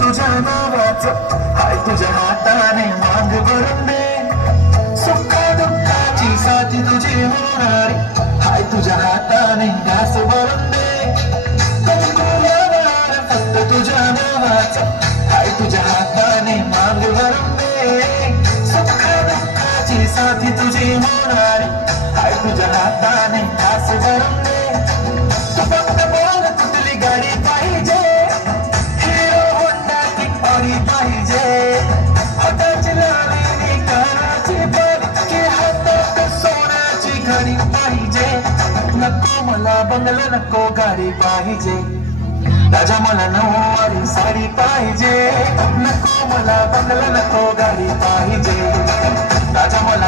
तुझ्या नावाचं हाय तुझ्या हाताने मांग भरून दे सुख दुःखाची साथी तुझी होणारी हाय तुझ्या हाताने घास भरून दे कुंकुमावर फक्त तुझ्या नावाचं हाय तुझ्या हाताने मांग भरून दे सुख दुःखाची साथी तुझी होणारी हाय तुझ्या हाताने घास भरून दे तू फक्त बोल कुठली गाडी पाहिजे हिरो होंडा की ऑडी पाहिजे हाताची लावलेली कानाची बारी की हातात सोन्याची घडी पाहिजे नको मला बंगला नको गाडी पाहिजे राजा मला नऊवारी साडी पाहिजे नको मला बंगला नको गाडी पाहिजे राजा मला